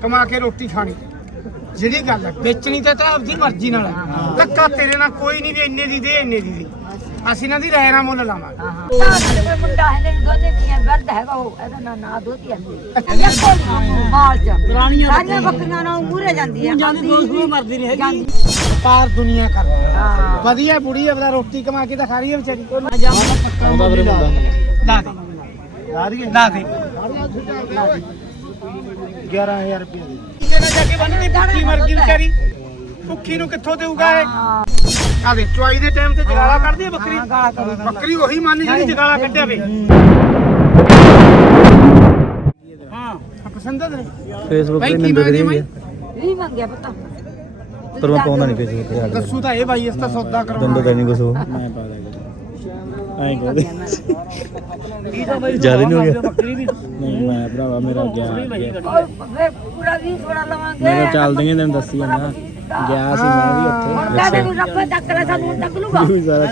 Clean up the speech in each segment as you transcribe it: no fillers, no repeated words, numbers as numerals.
ਕਮਾ ਕੇ ਰੋਟੀ ਖਾਣੀ ਜਿਹੜੀ ਗੱਲ ਹੈ ਵੇਚਣੀ ਤਾਂ ਆਪਦੀ ਮਰਜ਼ੀ ਨਾਲ ਹੈ ਧੱਕਾ ਤੇਰੇ ਨਾਲ ਕੋਈ ਨਹੀਂ ਵੀ ਇੰਨੇ ਦੀ ਦੇ ਇੰਨੇ ਦੀ ਦੇ ਅਸੀਂ ਇਹਨਾਂ ਦੀ ਰਾਏ ਨਾਲ ਮੁੱਲ ਲਾਵਾਂਗੇ ਕੋਈ ਮੁੰਡਾ ਹੈ ਨਹੀਂ ਦੋਨੇ ਕੀਆਂ ਵਰਦ ਹੈਗਾ ਉਹ ਇਹਦਾ ਨਾਂ ਦੋਤੀ ਹੈ ਮਾਲ ਚ ਸਾਰੀਆਂ ਬੱਕਰੀਆਂ ਨਾਲ ਮੂਰੇ ਜਾਂਦੀ ਹੈ ਜਾਂਦੀ ਦੋਸਤ ਮਰਦੀ ਨਹੀਂ ਹੈਗੀ ਵਪਾਰ ਦੁਨੀਆ ਕਰ ਵਧੀਆ ਬੁੜੀ ਆਪਦਾ ਰੋਟੀ ਕਮਾ ਕੇ ਤਾਂ ਖਾ ਰਹੀ ਹੈ ਵਿਚਾਰੀ ਆਉਂਦਾ ਵੀਰੇ ਮੁੰਡਾ ਲਾ ਦੇ ਲਾ ਦੇ 11000 ਰੁਪਏ ਦੇ ਕਿਤੇ ਨਾ ਜਾ ਕੇ ਬੰਨਣੀ ਭੁੱਖੀ ਮਰ ਗਈ ਵਿਚਾਰੀ ਭੁੱਖੀ ਨੂੰ ਕਿੱਥੋਂ ਦੇਊਗਾ ਇਹ ਆ ਦੇ ਚੁਆਈ ਦੇ ਟਾਈਮ ਤੇ ਜਗਾਲਾ ਕੱਢਦੀ ਹੈ ਬੱਕਰੀ ਬੱਕਰੀ ਉਹੀ ਮੰਨ ਜਿਹੜੀ ਜਗਾਲਾ ਕੱਢਿਆ ਵੇ ਹਾਂ ਪਸੰਦ ਹੈ ਤੇਰੇ ਫੇਸਬੁੱਕ ਤੇ ਨਹੀਂ ਦਿਖਦੀ ਹੈ ਨਹੀਂ ਮੰਗਿਆ ਪਤਾ ਪਰ ਮੈਂ ਪਾਉਂਦਾ ਨਹੀਂ ਫੇਸਬੁੱਕ ਤੇ ਦੱਸੂ ਤਾਂ ਇਹ ਬਾਈ ਇਸ ਤਾਂ ਸੌਦਾ ਦੰਦ ਕਰਾਉਣਾ ਨਹੀਂ ਕੁਛ ਮੈਂ ਪਾ ਦਾਂਗਾ ਐਂ ਕਹਦੇ ਜਿਆਦਾ ਨਹੀਂ ਹੋ ਗਿਆ ਨਹੀਂ ਮੈਂ ਭਰਾਵਾ ਮੇਰਾ ਗਿਆ ਪੂਰਾ 20 ਥੋੜਾ ਲਵਾਂਗੇ ਮੈਂ ਚੱਲਦੇ ਨੇ ਤੈਨੂੰ ਦੱਸੀ ਜਾਂਦਾ ਗਿਆ ਸੀ ਮੈਂ ਵੀ ਉੱਥੇ ਕਾਹਦੇ ਨੂੰ ਰੱਖੇ ਤੱਕ ਲੈ ਸਾਨੂੰ ਤੱਕ ਲੂਗਾ ਸਾਰਾ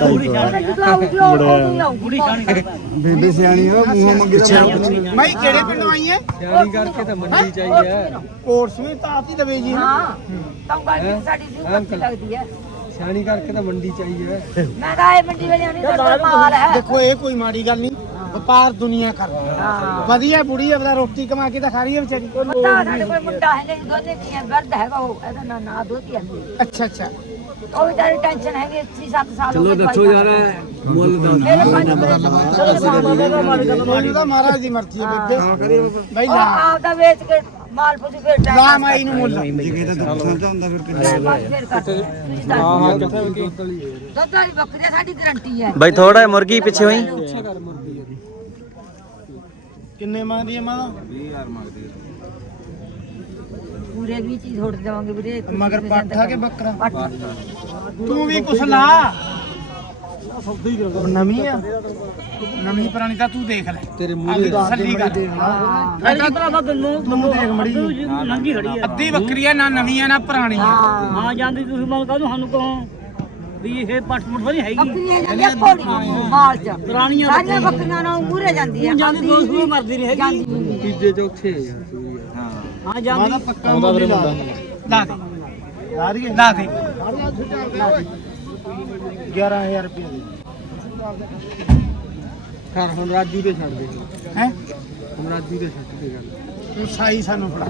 ਬੇਬੇ ਸਿਆਣੀ ਆ ਮੂੰਹ ਮੰਗੇ ਮੈਂ ਕਿਹੜੇ ਪਿੰਡੋਂ ਆਈ ਹੈ ਸਿਆਣੀ ਕਰਕੇ ਤਾਂ ਮੰਡੀ ਚਾਹੀਦੀ ਹੈ ਕੋਰਸ ਵੀ ਤਾਂ ਆਪ ਹੀ ਦਵੇ ਜੀ ਹਾਂ ਤਾਂ ਗੱਲ ਸਾਡੀ ਦੀ ਲੱਗਦੀ ਹੈ ਸਿਆਣੀ ਕਰਕੇ ਤਾਂ ਮੰਡੀ ਚਾਹੀਦੀ ਹੈ ਮੈਂ ਕਹਾਂ ਇਹ ਮੰਡੀ ਵਾਲਿਆਂ ਨੇ ਤਾਂ ਮਾਲ ਹੈ ਦੇਖੋ ਇਹ ਕੋਈ ਮਾੜੀ ਗੱਲ ਨਹੀਂ ਵਪਾਰ ਦੁਨੀਆ ਕਰ ਵਧੀਆ ਬੁੜੀ ਆਪਦਾ ਰੋਟੀ ਕਮਾ ਕੇ ਤਾਂ ਖਾ ਰਹੀ ਹੈ ਵਿਚਾਰੀ ਪਤਾ ਸਾਡੇ ਕੋਲ ਮੁੰਡਾ ਹੈ ਨਹੀਂ ਦੋਨੇ ਕੀਆਂ ਵਰਦ ਹੈਗਾ ਉਹ ਇਹਦਾ ਨਾਂ ਦੋਤੀ ਹੈ ਅੱਛਾ ਅੱਛਾ ਉਹ ਵੀ ਤੇਰੀ ਟੈਨਸ਼ਨ ਹੈਗੀ 6-7 ਸਾਲ ਚਲੋ ਦੱਸੋ ਯਾਰ ਮੁੱਲ ਮੇਰੇ 5 ਮੈਨੂੰ ਤਾਂ ਮਹਾਰਾਜ ਦੀ ਮਰਜ਼ੀ ਹੈ ਬੇਬੇ ਬਈ ਲਾ ਆਪਦਾ ਵੇਚ ਕੇ ਮਾਲ ਪੁੱਜ ਫੇਰ ਲਾ ਮਾਈ ਨੂੰ ਮੁੱਲ ਹਾਂ ਕਿੱਥੇ ਵੀ ਦੁੱਧ ਵਾਲੀ ਬੱਕਰੀ ਸਾਡੀ ਗਰੰਟੀ ਹੈ ਬਾਈ ਥੋੜਾ ਮੁਰਗੀ ਪਿੱਛੇ ਹੋਈ ਕਿੰਨੇ ਮੰਗਦੀ ਹੈ ਮਾਂ ਪੂਰੇ ਵੀ ਚੀਜ਼ ਛੋੜ ਦੇਵਾਂਗੇ ਵੀਰੇ ਮਗਰ ਪਾਠਾ ਕੇ ਬੱਕਰਾ ਤੂੰ ਵੀ ਕੁਛ ਲਾ ਨਵੀਂ ਆ ਨਵੀਂ ਪੁਰਾਣੀ ਤਾਂ ਤੂੰ ਦੇਖ ਲੈ ਤੇਰੇ ਆਪਦੀ ਤਸੱਲੀ ਕਰ ਮੈਂ ਤਾਂ ਭਰਾਵਾ ਤੂੰ ਦੇਖ ਮੜੀ ਲੰਗੀ ਖੜੀ ਹੈ ਅੱਧੀ ਬੱਕਰੀ ਆ ਨਾ ਨਵੀਂ ਆ ਨਾ ਪੁਰਾਣੀ ਆ ਹਾਂ ਜਾਂਦੀ ਤੁਸੀਂ ਮਨ ਕਹੋ ਸਾਨੂੰ ਕਹੋ ਵੀ ਇਹ ਪਟਮਟ ਨਹੀਂ ਹੈਗੀ ਬੱਕਰੀਆਂ ਜਾਂਦੀਆਂ ਕੋੜੀਆਂ ਮਾਲ ਚ ਪੁਰਾਣੀਆਂ ਸਾਰੀਆਂ ਬੱਕਰੀਆਂ ਨਾਲ ਮੂਰੇ ਜਾਂਦੀ ਹੈ ਜਾਂਦੀ ਦੋਸਤ ਮਰਦੀ ਨਹੀਂ ਹੈਗੀ ਤੀਜੇ ਚੌਥੇ ਹਾਂ ਜਾਂਦੀ ਮਾਦਾ ਪੱਕਾ ਆਉਂਦਾ ਵੀਰੇ ਮੁੰਡਾ ਲਾ ਦੇ ਲਾ ਦੇ 11000 ਰੁਪਏ ਦੇ ਘਰ ਹੁਣ ਰਾਜੂ ਦੇ ਛੱਡ ਦੇ ਹੈ ਹੁਣ ਰਾਜੂ ਦੇ ਛੱਡ ਦੇ ਗੱਲ ਤੂੰ ਸਾਈ ਸਾਨੂੰ ਫੜਾ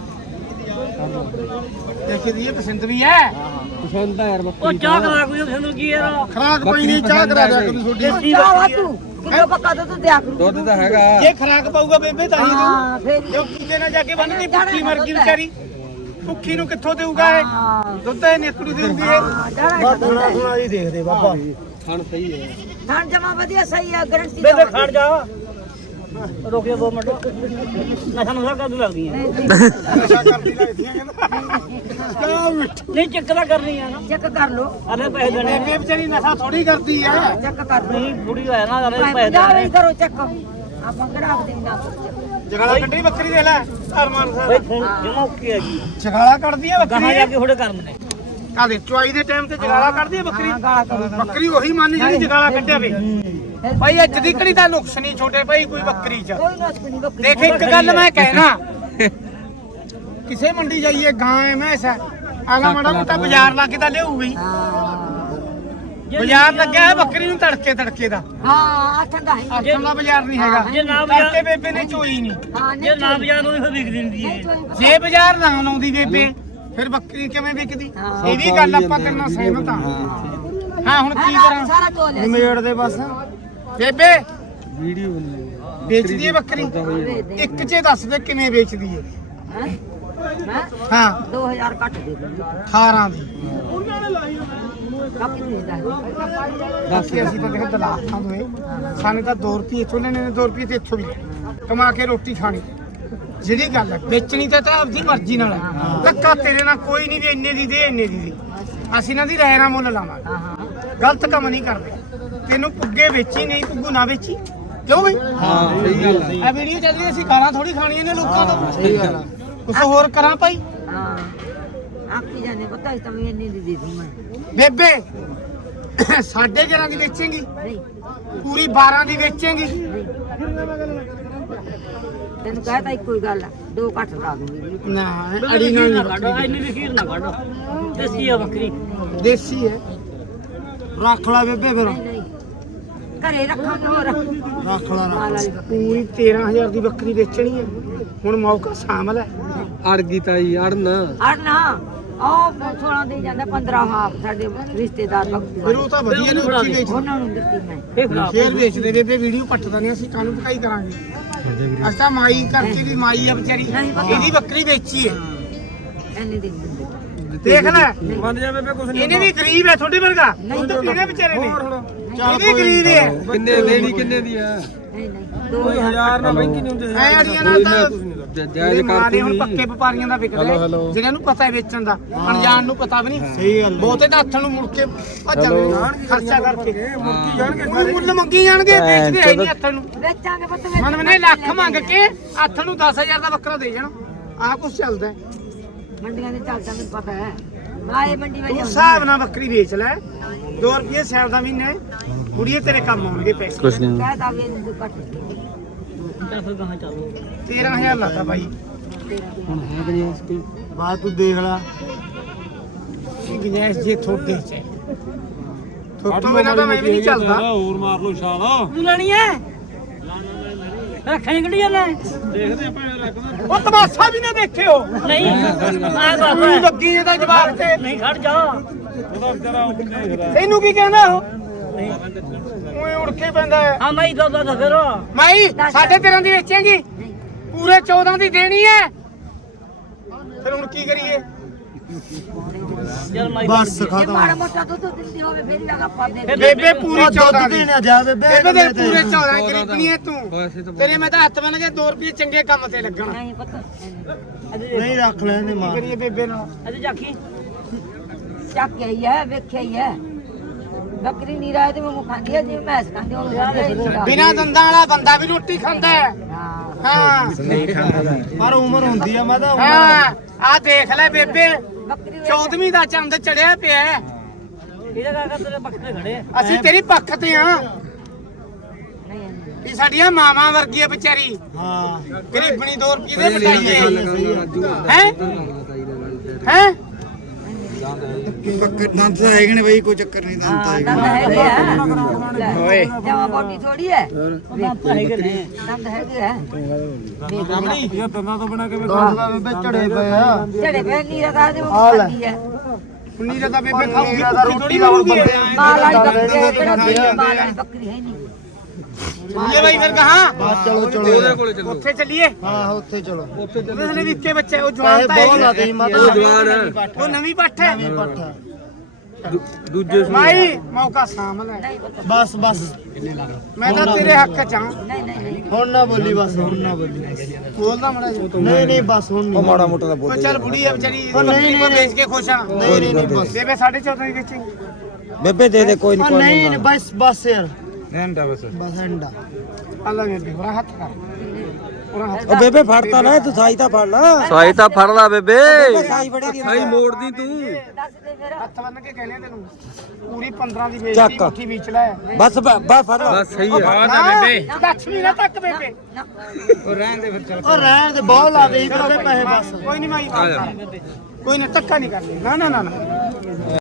ਦੇਖੀ ਇਹ ਪਸੰਦ ਵੀ ਹੈ ਪਸੰਦ ਆ ਯਾਰ ਉਹ ਬੱਕਰੀ ਚਾਹ ਕਰਾ ਕੋਈ ਤੁਹਾਨੂੰ ਕੀ ਯਾਰ ਖਰਾਕ ਕੋਈ ਨਹੀਂ ਚਾਹ ਕਰਾ ਦਿਆ ਕਰੂ ਤੁਹਾਡੀ ਚਾਹ ਵਾਧੂ ਕਿਲੋ ਪੱਕਾ ਦੁੱਧ ਦਿਆ ਕਰੂ ਦੁੱਧ ਤਾਂ ਹੈਗਾ ਜੇ ਖਰਾਕ ਪਾਊਗਾ ਬੇਬੇ ਤਾਂ ਹੀ ਹਾਂ ਦਊ ਫੇਰ ਜੋ ਕਿਤੇ ਨਾ ਜਾ ਕੇ ਬੰਨਣੀ ਭੁੱਖੀ ਮਰ ਗਈ ਵਿਚਾਰੀ ਭੁੱਖੀ ਨੂੰ ਕਿੱਥੋਂ ਦੇਊਗਾ ਇਹ ਦੁੱਧ ਇਹ ਨਿਕੜੂ ਦੇਊਗੀ ਇਹ ਥੋੜਾ ਥੋੜਾ ਹੀ ਦੇਖਦੇ ਬਾਬਾ ਖਾਣ ਸਹੀ ਹੈ ਖਾਣ ਜਮਾ ਵਧੀਆ ਸਹੀ ਹੈ ਗਰੰਟੀ ਬੇਬੇ ਖੜ ਜਾ ਰੋਕਿਓ 2 ਮਿੰਟ ਨਸ਼ਾ ਨਸ਼ਾ ਕਾਹਨੂੰ ਲੱਗਦੀ ਹੈ ਨਸ਼ਾ ਕਰਦੀ ਲੱਗਦੀਆਂ ਕਹਿੰਦਾ ਮਿੱਠੂ ਨਹੀਂ ਚੈੱਕ ਤਾਂ ਕਰਨੀ ਆ ਨਾ ਚੈੱਕ ਕਰ ਲੋ ਅਰੇ ਪੈਸੇ ਦੇਣੇ ਬੇਬੇ ਵਿਚਾਰੀ ਨਸ਼ਾ ਥੋੜੀ ਕਰਦੀ ਆ ਚੈੱਕ ਕਰ ਨਹੀਂ ਬੁੜੀ ਹੋਇਆ ਨਾ ਅਰੇ ਪੈਸੇ ਦੇਣੇ ਕਰੋ ਚੈੱਕ ਆਪਾਂ ਕਿਹੜਾ ਆਪ ਦਿੰਦਾ ਜਗਾਲਾ ਕੱਢੀ ਬੱਕਰੀ ਦੇ ਲੈ ਧਰ ਮਾਰ ਬਈ ਫੋਨ ਜਮਾ ਓਕੇ ਹੈ ਜੀ ਜਗਾਲਾ ਕੱਢਦੀ ਆ ਗਾਹਾਂ ਜਾ ਬੱਕਰੀ ਕੇ ਥੋੜੇ ਕਰਨ ਨੇ ਆ ਦੇ ਚੁਆਈ ਦੇ ਟਾਈਮ ਤੇ ਜਗਾਲਾ ਕੱਢਦੀ ਆ ਬੱਕਰੀ ਬੱਕਰੀ ਉਹੀ ਮੰਨ ਜਿਹੜੀ ਜਗਾਲਾ ਕੱਢਿਆ ਵੇ ਭਾਈ ਅੱਜ ਦੀ ਕੜੀ ਦਾ ਨੁਕਸ ਨਹੀਂ ਛੋਟੇ ਭਾਈ ਕੋਈ ਬੱਕਰੀ ਚ ਕੋਈ ਨੁਕਸ ਨਹੀਂ ਬੱਕਰੀ ਦੇਖ ਇੱਕ ਗੱਲ ਮੈਂ ਕਹਿਣਾ ਕਿਸੇ ਮੰਡੀ ਜਾਈਏ ਗਾਂ ਐ ਮੈਸ ਆਲਾ ਮਾੜਾ ਮੋਟਾ ਬਾਜ਼ਾਰ ਲਾ ਕੇ ਤਾਂ ਲਿਆਊ ਗਈ ਬਾਜ਼ਾਰ ਲੱਗਿਆ ਹੈ ਬੱਕਰੀ ਨੂੰ ਤੜਕੇ ਦਾ ਹਾਂ ਅੱਠਾਂ ਦਾ ਹੈ ਅੱਠਾਂ ਦਾ ਬਾਜ਼ਾਰ ਨਹੀਂ ਹੈਗਾ ਜੇ ਨਾ ਤੜਕੇ ਬੇਬੇ ਨੇ ਚੋਈ ਨਹੀਂ ਹਾਂ ਜੇ ਨਾ ਬਾਜ਼ਾਰ ਉਹ ਵਿਕ ਦਿੰਦੀ ਹੈ ਜੇ ਬਾਜ਼ਾਰ ਨਾ ਲਾਉਂਦੀ ਬੇਬੇ ਫਿਰ ਬੱਕਰੀ ਕਿਵੇਂ ਵਿਕਦੀ ਇਹ ਵੀ ਗੱਲ ਆਪਾਂ ਤੇਰੇ ਨਾਲ ਸਹਿਮਤ ਹਾਂ ਹੁਣ ਕੀ ਕਰਾਂ ਸਾਰਾ ਤੋਲ ਹੈ ਮੇੜ ਦੇ ਬਸ ਬੇਬੇ ਵੀਡੀਓ ਬਣੀ ਵੇਚਦੀ ਹੈ ਬੱਕਰੀ ਇੱਕ ਚ ਦੱਸ ਦੇ ਕਿਵੇਂ ਵੇਚਦੀ ਹੈ ਮੈਂ ਹਾਂ 2000 ਕੱਟ ਦੇ ਦਿੰਦੀ 18 ਦੀ ਬਾਕੀ ਨਹੀਂ ਦਾ ਬਾਕੀ ਅਸੀਂ ਤਾਂ ਦੇਖ ਦਲਾਲਾਂ ਦੋਏ ਸਾਨੂੰ ਤਾਂ 2 ਰੁਪਏ ਇੱਥੋਂ ਲੈਣੇ ਨੇ 2 ਰੁਪਏ ਤੇ ਇੱਥੋਂ ਵੀ ਕਮਾ ਕੇ ਰੋਟੀ ਖਾਣੀ ਜਿਹੜੀ ਗੱਲ ਹੈ ਵੇਚਣੀ ਤਾਂ ਆਪਦੀ ਮਰਜ਼ੀ ਨਾਲ ਹੈ ਧੱਕਾ ਤੇਰੇ ਨਾਲ ਕੋਈ ਨਹੀਂ ਵੀ ਇੰਨੇ ਦੀ ਦੇ ਇੰਨੇ ਦੀ ਦੇ ਅਸੀਂ ਇਹਨਾਂ ਦੀ ਰਾਏ ਨਾਲ ਮੁੱਲ ਲਾਵਾਂਗੇ ਗਲਤ ਕੰਮ ਨਹੀਂ ਕਰਦੇ ਤੈਨੂੰ ਪੁੱਗੇ ਵੇਚੀ ਨਹੀਂ ਪੁੱਗੂ ਨਾ ਵੇਚੀ ਕਿਉਂ ਬਈ ਹਾਂ ਸਹੀ ਗੱਲ ਹੈ ਆ ਵੀਡੀਓ ਚੱਲ ਰਹੀ ਅਸੀਂ ਗਾਲਾਂ ਥੋੜੀ ਖਾਣੀਆਂ ਨੇ ਲੋਕਾਂ ਤੋਂ ਸਹੀ ਗੱਲ ਆ ਕੁਛ ਹੋਰ ਕਰਾਂ ਭਾਈ ਹਾਂ ਆਖੀ ਜਾਣੇ ਪਤਾ ਇਸ ਤਰ੍ਹਾਂ ਇੰਨੀ ਦੀ ਦੇ ਦੂੰ ਮੈਂ ਬੇਬੇ 11.5 ਦੀ ਵੇਚੇਂਗੀ ਨਹੀਂ ਪੂਰੀ 12 ਦੀ ਵੇਚੇਂਗੀ ਤੈਨੂੰ ਕਹਿ ਤਾਂ ਇੱਕੋ ਹੀ ਗੱਲ ਆ 2 ਘੱਟ ਲਾ ਦੂੰਗੀ ਨਾ ਅੜੀ ਨਾਲ ਨਹੀਂ ਕੱਢ ਇੰਨੀ ਵੀ ਖੀਰ ਨਾ ਕੱਢ ਦੇਸੀ ਆ ਬੱਕਰੀ ਦੇਸੀ ਹੈ ਰੱਖ ਲੈ ਬੇਬੇ ਫਿਰ ਨਹੀਂ ਨਹੀਂ ਘਰੇ ਰੱਖਾਂਗੇ ਹੋਰ ਰੱਖ ਲੈ ਮਾਲ ਵਾਲੀ ਬੱਕਰੀ ਪੂਰੀ 13000 ਦੀ ਬੱਕਰੀ ਵੇਚਣੀ ਹੈ ਹੁਣ ਮੌਕਾ ਸਾਂਭ ਲੈ ਅੜ ਗਈ ਤਾਈ ਅੜਨ ਅੜ ਨਾ ਉਹ 16 ਦੇ ਜਾਂਦਾ 15 ਹਾਫ ਸਾਡੇ ਰਿਸ਼ਤੇਦਾਰ ਬੱਕਰੀ ਫਿਰ ਉਹ ਤਾਂ ਵਧੀਆ ਨੇ ਉੱਚੀ ਵੇਚ ਉਹਨਾਂ ਨੂੰ ਦਿੱਤੀ ਮੈਂ ਇਹ ਖਰਾਬ ਫੇਰ ਵੇਚਦੇ ਬੇਬੇ ਵੀਡੀਓ ਪੱਟਦਾ ਨਹੀਂ ਅਸੀਂ ਕਾਹਨੂੰ ਪਕਾਈ ਕਰਾਂਗੇ ਅਸੀਂ ਤਾਂ ਮਾਈ ਕਰਕੇ ਵੀ ਮਾਈ ਆ ਵਿਚਾਰੀ ਇਹਦੀ ਬੱਕਰੀ ਵੇਚੀ ਹੈ ਐਨੇ ਦੇ ਦੇਖ ਲੈ ਮੰਨ ਜਾ ਬੇਬੇ ਕੁਛ ਇਹਨੇ ਵੀ ਗਰੀਬ ਹੈ ਤੁਹਾਡੇ ਵਰਗਾ ਉਹ ਤਾਂ ਕਿਹੜੇ ਵਿਚਾਰੇ ਨੇ ਇਹ ਵੀ ਗਰੀਬ ਹੈ ਕਿੰਨੇ ਦੇਣੀ ਕਿੰਨੇ ਦੀ ਆ ਨਹੀਂ ਨਹੀਂ 2000 ਨਾ ਬੈਂਕੀ ਨਹੀਂ ਹੁੰਦੇ ਐ ਅੜੀਆਂ ਨਾਲ ਤਾਂ ਜਾਇਜ਼ ਜਿਹੜੇ ਮਾਂ ਕਰਤੀ ਨੇ ਹੁਣ ਪੱਕੇ ਵਪਾਰੀਆਂ ਦਾ ਵਿਕਦਾ ਹੈ, ਜਿਹਨਾਂ ਨੂੰ ਪਤਾ ਹੈ ਵੇਚਣ ਦਾ ਅਣਜਾਣ ਨੂੰ ਪਤਾ ਵੀ ਨਹੀਂ ਸਹੀ ਗੱਲ ਬਹੁਤੇ ਤਾਂ ਹੱਥਾਂ ਨੂੰ ਮੁੜ ਕੇ ਭੱਜਾਂਗੇ ਖਰਚਾ ਕਰਕੇ ਮੁੱਕੀ ਜਾਣਗੇ ਮੁੱਲ ਮੰਗੀ ਜਾਣਗੇ ਵੇਚਦੇ ਹੈ ਨਹੀਂ ਹੱਥਾਂ ਨੂੰ ਵੇਚਾਂਗੇ ਪੁੱਤ ਮਨ ਮਨੇ ਲੱਖ ਮੰਗ ਕੇ ਹੱਥ ਨੂੰ 10000 ਦਾ ਬੱਕਰਾ ਦੇ ਜਾਣਾ ਆਹ ਕੁਛ ਚੱਲਦਾ ਹੈ। ਮੰਡੀਆਂ ਦੇ ਚੱਲਦਾ ਮੈਨੂੰ ਪਤਾ ਹੈ ਆਏ ਮੰਡੀ ਤੂੰ ਵਿੱਚ ਹਿਸਾਬ ਨਾਲ ਬੱਕਰੀ ਵੇਚ ਲੈ 2 ਰੁਪਏ ਸੈਰ ਦਾ ਮਹੀਨੇ ਕੁੜੀਏ ਤੇਰੇ ਕੰਮ ਆਉਣਗੇ ਪੈਸੇ ਕਹਿ ਤਾ ਵੀ ਇਹਨੂੰ ਘੱਟ ਤਾਂ ਫਿਰ ਗਾਹਾਂ ਚੱਲ 13000 ਲਾਤਾ ਬਾਈ ਹੁਣ ਹੈ ਕਿ ਨਹੀਂ ਕੋਈ ਬਾਤ ਤੂੰ ਦੇਖ ਲੈ ਇਹ ਗੁੰਜਾਇਸ਼ ਜੇ ਥੋੜੇ ਚ ਹੈ। ਥੋਤੋਂ ਬਿਨਾਂ ਤਾਂ ਮੈਂ ਵੀ ਨਹੀਂ ਚੱਲਦਾ ਹੋਰ ਮਾਰ ਲੋ ਛਾਲ ਤੂੰ ਲੈਣੀ ਹੈ ਰੱਖਾਂ ਕਿਹੜੀ ਜਾਂਦਾ ਦੇਖਦੇ ਆਪਾਂ ਰੱਖਦਾ ਉਹ ਤਮਾਸ਼ਾ ਵੀ ਨਾ ਦੇਖਿਓ ਨਹੀਂ ਆ ਪੂਰੀ ਬਾਬਾ ਲੱਗੀ ਇਹਦਾ ਜਵਾਬ ਤੇ ਨਹੀਂ ਖੜ ਜਾ ਉਹਦਾ ਵਿਚਾਰਾ ਉਹ ਦੇਖਦਾ ਤੈਨੂੰ ਕੀ ਕਹਿੰਦਾ ਉਹ ਓਏ ਉੜ ਕੇ ਪੈਂਦਾ ਹੈ ਹਾਂ ਮੈਂ ਦੋ ਫਿਰ ਮਾਈ 13.5 ਦੀ ਵੇਚੇਂਗੀ ਪੂਰੇ 14 ਦੀ ਦੇਣੀ ਹੈ ਫਿਰ ਹੁਣ ਕੀ ਕਰੀਏ ਚੱਲ ਮੈਂ ਬਸ ਜੇ ਖਤਮ ਮਾੜਾ ਮੋਟਾ ਦੁੱਧ ਦਿੰਦੀ ਹੋਵੇ ਫਿਰ ਵੀ ਅਗਾ ਪਾ ਦੇ ਬੇਬੇ ਪੂਰੀ 14 ਦੀ ਦੇਣਾ ਜਾ ਬੇਬੇ ਬੇਬੇ ਦੇ ਪੂਰੇ 14 ਗਰੀਬਣੀ ਹੈ ਤੂੰ ਵੈਸੇ ਤਾਂ ਤੇਰੇ ਮੈਂ ਤਾਂ ਹੱਥ ਬੰਨ ਕੇ 2 ਰੁਪਏ ਚੰਗੇ ਕੰਮ ਤੇ ਲੱਗਣਾ ਨਹੀਂ ਪਤਾ ਨਹੀਂ ਰੱਖ ਲੈਂਦੇ ਮਾਂ ਕਰੀਏ ਬੇਬੇ ਨਾਲ ਅਜੇ ਜਾਖੀ ਚੱਕ ਕੇ ਹੀ ਹੈ ਵੇਖਿਆ ਹੀ ਹੈ ਬੱਕਰੀ ਨਹੀਂ ਰਾਇ ਤੇ ਮੈਂ ਖਾਂਦੀ ਹੈ ਜਿਵੇਂ ਮੈਸ ਖਾਂਦੀ ਉਹ ਖਾਂਦੀ ਬਿਨਾਂ ਦੰਦਾਂ ਵਾਲਾ ਬੰਦਾ ਵੀ ਰੋਟੀ ਖਾਂਦਾ ਹੈ ਹਾਂ ਪਰ ਉਮਰ ਹੁੰਦੀ ਆ ਮਾਦਾ ਹਾਂ ਆ ਦੇਖ ਲੈ ਬੇਬੇ ਬੱਕਰੀ 14ਵੀਂ ਦਾ ਚੰਦ ਚੜਿਆ ਪਿਆ ਹੈ। ਇਹਦਾ ਕਾਕਾ ਤੇਰੇ ਬੱਕਰੇ ਖੜੇ ਆ ਅਸੀਂ ਤੇਰੀ ਪੱਖ ਤੇ ਆ ਨਹੀਂ ਵੀ ਸਾਡੀਆਂ ਮਾਵਾਂ ਵਰਗੀ ਹੈ ਵਿਚਾਰੀ ਹਾਂ ਗਰੀਬਣੀ 2 ਰੁਪਏ ਦੇ ਬਟਾਈਏ ਹੈ ਹੈ ਹੈ ਦੰਦ ਤਾਂ ਹੈਗੇ ਨੇ ਬਈ ਕੋਈ ਚੱਕਰ ਨਹੀਂ ਦੰਦ ਤਾਂ ਦੰਦ ਹੈਗੇ ਆ ਓਏ ਜਮਾ ਬੋਡੀ ਥੋੜੀ ਹੈ ਦੰਦ ਹੈਗੇ ਨੇ ਦੰਦ ਹੈਗੇ ਆ ਇਹ ਦੰਦਾਂ ਤੋਂ ਬਣਾ ਕੇ ਦੰਦ ਦਾ ਬੇਬੇ ਝੜੇ ਪਏ ਆ ਝੜੇ ਪੈ ਨਹੀਂ ਰਦਾ ਦੇ ਉਹ ਖਾਂਦੀ ਹੈ ਉਨੀ ਦਾ ਤਾਂ ਬੇਬੇ ਖਾਊਗੀ ਨੀਰਾ ਦਾ ਥੋੜੀ ਰੋਟੀ ਦਾ ਖਾਊਗੀ ਬੰਦੇ ਮਾਲ ਵਾਲੀ ਬੱਕਰੀ ਹੈ ਕਿਹੜਾ ਮਾਲ ਵਾਲੀ ਬੱਕਰੀ ਹੈ ਨਹੀਂ ਇਹ ਬਾਈ ਫਿਰ ਕਹਾਂ ਬਸ ਚਲੋ ਉਹਦੇ ਚਲੋ ਕੋਲੇ ਚੱਲੋ ਉੱਥੇ ਚੱਲੀਏ ਹਾਂ ਉੱਥੇ ਚਲੋ ਉਹਦੇ ਲਈ ਵਿੱਕੇ ਬੱਚੇ ਉਹ ਜਵਾਨ ਤਾਂ ਬਹੁਤ ਹੈ ਲਾਦੇ ਮਾਤਾ ਉਹ ਜਵਾਨ ਹੈ ਉਹ ਨਵੀਂ ਪੱਠ ਹੈ ਪੱਠ ਹੈ। ਦੂਜੇ ਮਾਈ ਮੌਕਾ ਸਾਂਭ ਲੈ ਨਹੀਂ ਪਤਾ ਬਸ ਬਸ ਮੈਂ ਤਾਂ ਤੇਰੇ ਹੱਕ ਚ ਹਾਂ ਨਹੀਂ ਨਹੀਂ ਨਹੀਂ ਹੁਣ ਨਾ ਬੋਲੀ ਬਸ ਹੁਣ ਨਾ ਬੋਲੀ ਬੋਲਦਾ ਮੜਾ ਜੀ ਨਹੀਂ ਨਹੀਂ ਬਸ ਹੁਣ ਨਹੀਂ ਮਾੜਾ ਮੋਟਾ ਉਹ ਚੱਲ ਬੁੜੀ ਆ ਵਿਚਾਰੀ ਉਹ ਨਹੀਂ, ਬੱਕਰੀ ਨਹੀਂ, ਵੇਚ ਕੇ ਖੁਸ਼ ਆ ਨਹੀਂ ਨਹੀਂ ਬਸ ਬੇਬੇ 14.5 ਦੀ ਵੇਚੀ ਬੇਬੇ ਦੇ ਦੇ ਕੋਈ ਨਹੀਂ ਨਹੀਂ ਨਹੀਂ ਬਸ ਬਸ ਯਾਰ ਘੰਟਾ ਬਸ ਅੰਡਾ ਅੱਲਾ ਬੇਬੇ ਉਹਦਾ ਹੱਥ ਕਰ ਉਹਦਾ ਹੱਥ ਉਹ ਬੇਬੇ ਫੜਤਾ ਨਾ ਤੂੰ ਸਾਈ ਤਾਂ ਫੜ ਲਾ ਸਾਈ ਤਾਂ ਫੜ ਲਾ ਬੇਬੇ ਸਾਈ ਬੜੀ ਦੀ ਸਾਈ ਮੋੜਦੀ ਤੂੰ ਦੱਸ ਦੇ ਮੇਰਾ ਹੱਥ ਬੰਨ ਕੇ ਕਹਿੰਦੇ ਤੈਨੂੰ ਪੂਰੀ 15 ਦੀ ਵੇਚੀ ਚੱਕ। ਮੁੱਠੀ ਵੇਚ ਲੈ ਬਸ ਬਸ ਫੜ ਲਾ ਬਸ ਸਹੀ ਹੈ ਹਾਂ ਲక్ష్ਮੀ ਨਾ ਤੱਕ ਬੇਬੇ ਨਾ ਉਹ ਰਹਿਣ ਦੇ ਬਹੁਤ ਲਾ ਦੇ ਬੇਬੇ ਪੈਸੇ ਬਸ ਕੋਈ ਨਹੀਂ ਮਾਈ ਬਾਤ ਕਰ। ਕੋਈ ਨਾ ਧੱਕਾ ਨਹੀਂ ਕਰਨੀ ਨਾ ਨਾ ਨਾ ਨਾ